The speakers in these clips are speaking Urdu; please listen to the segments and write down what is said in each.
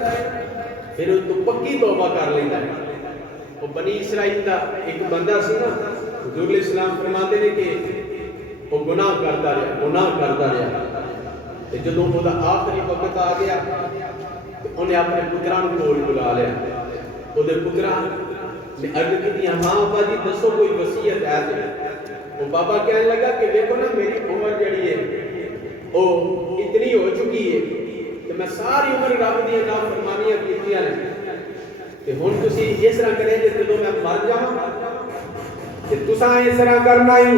پھر اس تو پکی توبہ کر لیتا ہے. وہ بنی اسرائیل کا ایک بندہ سی نا، حضور علیہ السلام فرماتے ہیں کہ وہ گناہ کرتا رہا. جدوں وہ آخری وقت آ گیا تو انہیں اپنے پتراں کول بلا لیا. وہ پتراں نے عرض کی ہاں ابا جی دسو کوئی وصیت ہے تو وہ بابا کہنے لگا کہ دیکھو نا میری عمر جڑی ہے وہ اتنی ہو چکی ہے کہ میں ساری عمر رب دی نافرمانیاں کیتیاں نے تے ہن تسی اس طرح کرے کہ جدوں میں مر جاواں تے تساں اس طرح کرنا ہی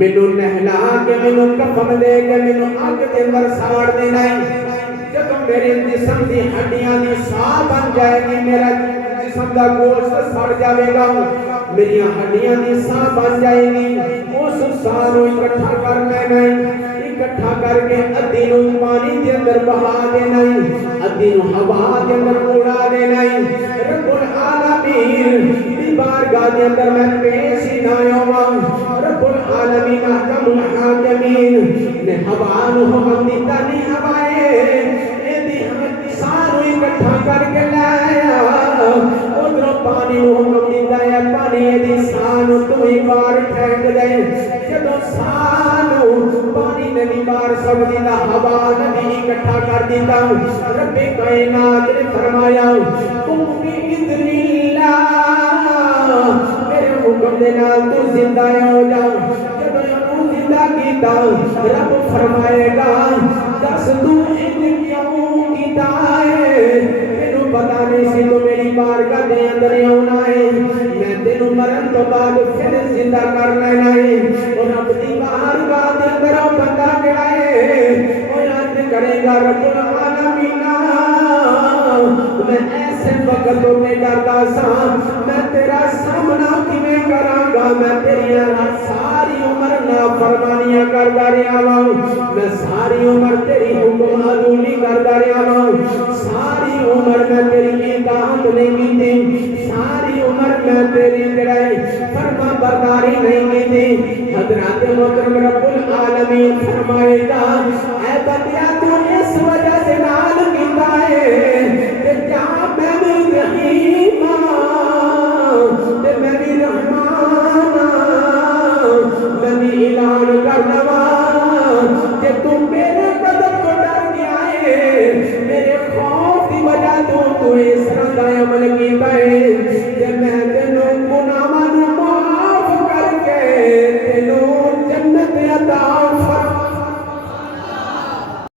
مینوں نہلا کے مینوں کفن دے کے مینوں اگ دے اندر ساڑ دینا ہی. جدوں میرے جسم دی ہڈیاں دی ساہ بن جائے گی، میرا جسم دا گوشت سڑ جاوے گا، میری ہڈیاں دی ساہ بن جائے گی، اس ساہ نوں اکٹھا کر لینا ہی، اکٹھا کر کے ادھی نوں پانی دے اندر بہا دینا ہی، ادھی نوں ہوا دے اندر اڑا دینا ہی. رب العالمین دی بارگاہ دے اندر میں پیش ہی نہ ہوواں. رب العالمین احکم الحاکمین نے ہوا نوں حکم دیتا نہیں ہوائے ایدی سانوں اکٹھا کر کے لایا، ادھروں پانی نوں حکم دیتا ہے پانی ایدی سانوں تو ہی بار پھینک دے. جدوں سانوں پانی نہیں مار سکتی نہ ہوا نہیں اکٹھا کر دیتا. رب کائنات نے فرمایا تم باذن اللہ میرے حکم دے نال تو زندہ ہو جا. جب زندہ کیتا رب فرمائے گا دس تو ان کیوں کیتا ہے؟ تینوں پتہ نہیں سی تو میری بارگاہ دے اندر آنا ہے، میں تینوں مرن تو بعد پھر زندہ کر لینا ہے. اور رب دی بارگاہ دے اندر او بندہ کہڑا ہے او یاد کرے گا رب العالمین میں ایسے وقت تو میں ڈردا سا میں تیرا سامنا کیویں کراں گا، میں تیری ساری عمر نافرمانیاں کردا رہیا واں، میں ساری عمر تیری حکم عدولی کردا رہیا واں، ساری عمر میں تیری اطاعت نہیں کیتی، ساری عمر میں تیری فرما برداری نہیں کیتی. حضرات محترم رب العالمین فرمائے گا اے بندیا تو اس